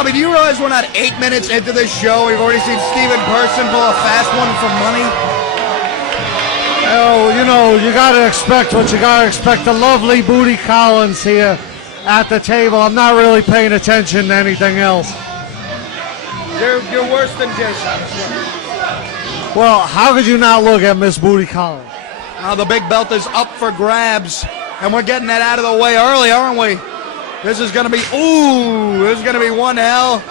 Bobby, do you realize we're not 8 minutes into this show? We've already seen Steve in person pull a fast one for money. Oh, you know, you got to expect what you got to expect. The lovely Booty Collins here at the table. I'm not really paying attention to anything else. You're worse than Jason. Well, how could you not look at Miss Booty Collins? Now the big belt is up for grabs, and we're getting that out of the way early, aren't we? This is going to be, this is going to be one hell.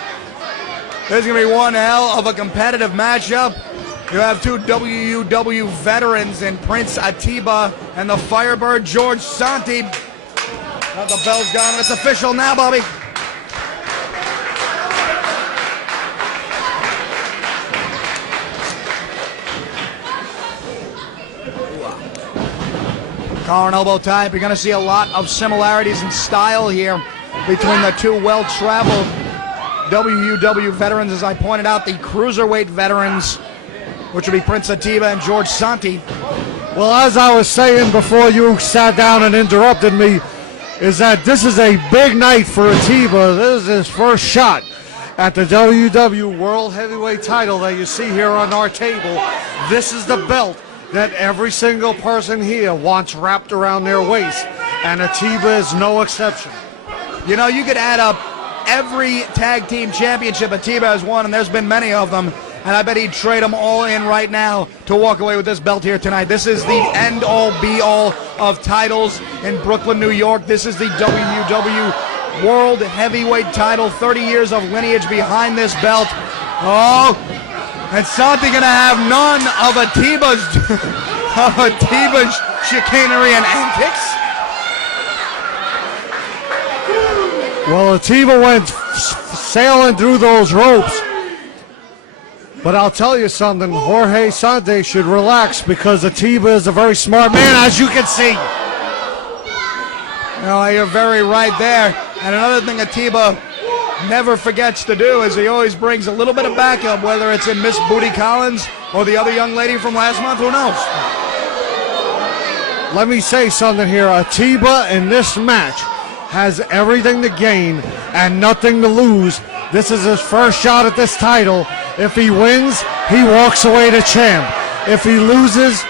This is going to be one hell of a competitive matchup. You have two WUW veterans in Prince Atiba and the FireBird George Santi. Now the bell's gone, and it's official now, Bobby. Collar and elbow type. You're going to see a lot of similarities in style here between the two well-traveled WUW veterans. As I pointed out, the cruiserweight veterans, which would be Prince Atiba and George Santi. Well, as I was saying before you sat down and interrupted me, is that this is a big night for Atiba. This is his first shot at the WUW World Heavyweight title that you see here on our table. This is the belt that every single person here wants wrapped around their waist, and Atiba is no exception. You know, you could add up every tag team championship Atiba has won, and there's been many of them, and I bet he'd trade them all in right now to walk away with this belt here tonight. This is the end-all, be-all of titles in Brooklyn, New York. This is the WUW World Heavyweight title, 30 years of lineage behind this belt. Oh, and Santi gonna have none of Atiba's chicanery and antics. Well, Atiba went sailing through those ropes. But I'll tell you something, Jorge Santi should relax because Atiba is a very smart man, as you can see. No, you're very right there. And another thing Atiba never forgets to do is he always brings a little bit of backup, whether it's in Miss Booty Collins or the other young lady from last month, who knows? Let me say something here. Atiba in this match has everything to gain and nothing to lose. This is his first shot at this title. If he wins, he walks away the champ. If he loses,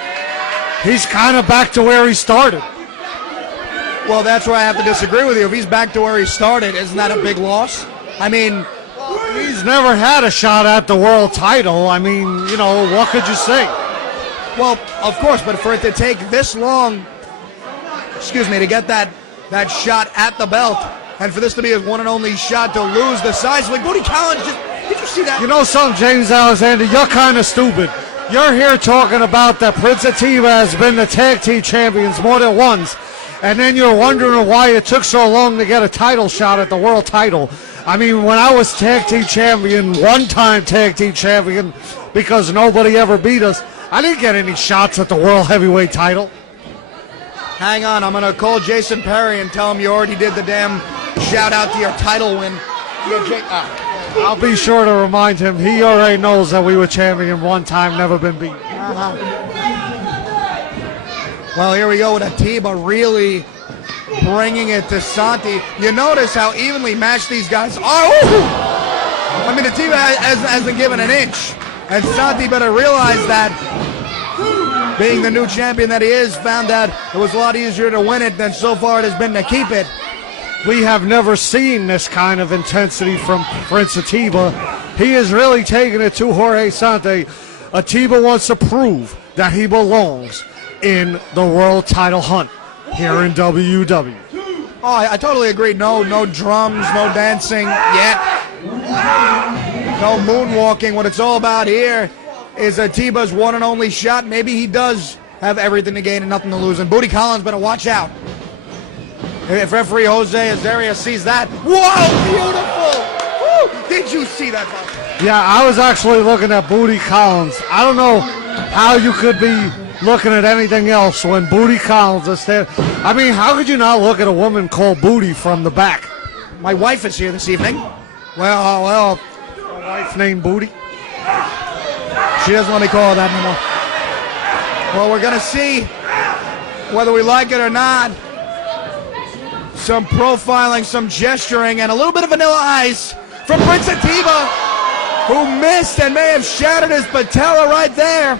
he's kind of back to where he started. Well, that's where I have to disagree with you. If he's back to where he started, isn't that a big loss? I mean, he's never had a shot at the world title. I mean, you know, what could you say? Well, of course, but for it to take this long, to get that shot at the belt, and for this to be his one and only shot to lose the size, like Booty Collins, did you see that? You know something, James Alexander, you're kind of stupid. You're here talking about that Prince Atiba has been the tag team champions more than once, and then you're wondering why it took so long to get a title shot at the world title. I mean, when I was tag team champion, one-time tag team champion, because nobody ever beat us, I didn't get any shots at the world heavyweight title. Hang on, I'm going to call Jason Perry and tell him you already did the damn shout-out to your title win. I'll be sure to remind him. He already knows that we were champion one time, never been beaten. Well, here we go with Atiba really bringing it to Santi. You notice how evenly matched these guys are. I mean, Atiba hasn't given an inch. And Santi better realize that, being the new champion that he is, found that it was a lot easier to win it than so far it has been to keep it. We have never seen this kind of intensity from Prince Atiba. He is really taking it to Jorge Santi. Atiba wants to prove that he belongs in the world title hunt here in WUW. Oh, I totally agree. No drums, no dancing yet. No moonwalking. What it's all about here is Atiba's one and only shot. Maybe he does have everything to gain and nothing to lose. And Booty Collins better watch out. If referee Jose Azaria sees that, whoa, beautiful! Woo! Did you see that? Yeah, I was actually looking at Booty Collins. I don't know how you could be looking at anything else when Booty Collins is there. I mean, how could you not look at a woman called Booty from the back? My wife is here this evening. Well, a wife named Booty? She doesn't let me call her that anymore. Well, we're going to see whether we like it or not. Some profiling, some gesturing, and a little bit of vanilla ice from Prince Atiba, who missed and may have shattered his patella right there.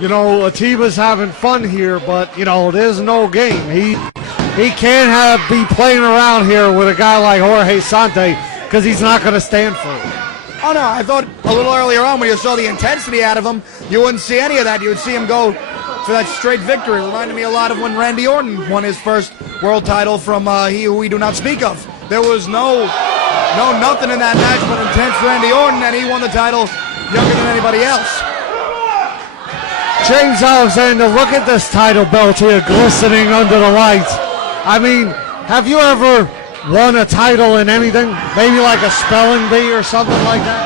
You know, Atiba's having fun here, but, you know, there's no game. He can't be playing around here with a guy like Jorge Santi because he's not going to stand for it. Oh, no, I thought a little earlier on when you saw the intensity out of him, you wouldn't see any of that. You would see him go for that straight victory. It reminded me a lot of when Randy Orton won his first world title from he who we do not speak of. There was no nothing in that match but intense Randy Orton, and he won the title younger than anybody else. James Alexander, look at this title belt here glistening under the lights. I mean, have you ever won a title in anything? Maybe like a spelling bee or something like that?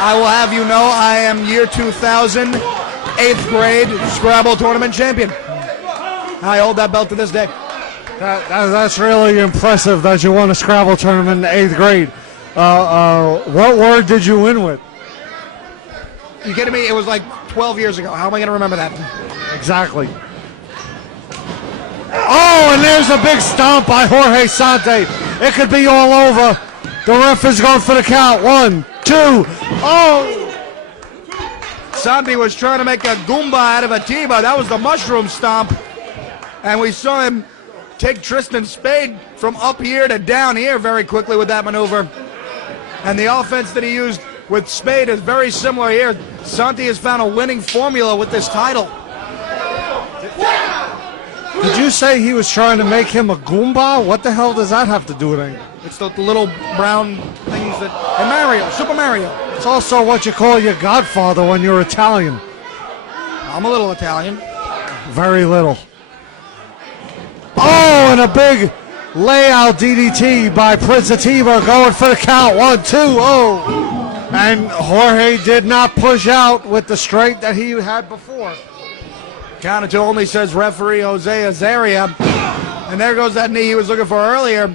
I will have you know I am year 2000, 8th grade Scrabble tournament champion. I hold that belt to this day. That's really impressive that you won a Scrabble tournament in the 8th grade. What word did you win with? You kidding me? It was like 12 years ago. How am I going to remember that? Exactly. Oh, and there's a big stomp by Jorge Santi. It could be all over. The ref is going for the count. 1, 2. Oh! Santi was trying to make a Goomba out of Atiba. That was the mushroom stomp. And we saw him take Tristan Spade from up here to down here very quickly with that maneuver. And the offense that he used with Spade is very similar here. Santi has found a winning formula with this title. Did you say he was trying to make him a Goomba? What the hell does that have to do with anything? It's the little brown things that... And Mario, Super Mario. It's also what you call your godfather when you're Italian. I'm a little Italian. Very little. Oh, and a big layout DDT by Prince Atiba going for the count. 1, 2, oh. And Jorge did not push out with the straight that he had before. Counted to only, says referee Jose Azaria. And there goes that knee he was looking for earlier.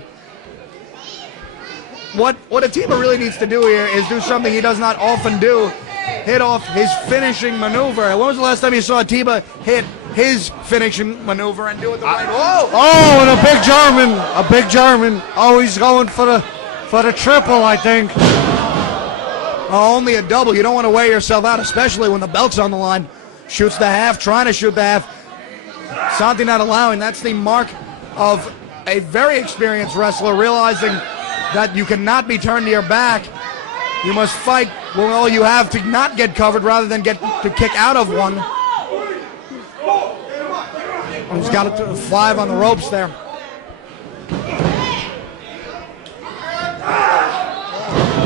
What Atiba really needs to do here is do something he does not often do. Hit off his finishing maneuver. When was the last time you saw Atiba hit his finishing maneuver and do it the right way? Oh, and a big German. A big German. Oh, he's going for the triple, I think. Oh, only a double. You don't want to wear yourself out, especially when the belt's on the line. Shoots the half, trying to shoot the half. Santi not allowing. That's the mark of a very experienced wrestler, realizing that you cannot be turned to your back. You must fight with all you have to not get covered rather than get to kick out of one. He's got it to 5 on the ropes there.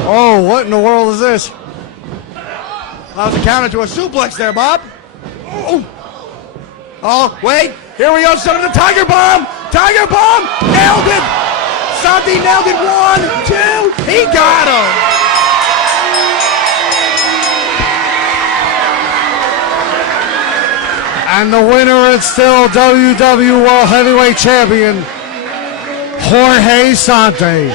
Oh, what in the world is this? That was a counter to a suplex there, Bob. Oh, wait. Here we go. Son of the Tiger Bomb. Tiger Bomb. Nailed it. Santi nailed it. 1, 2. He got him. And the winner is still WWE World Heavyweight Champion, Jorge Santi.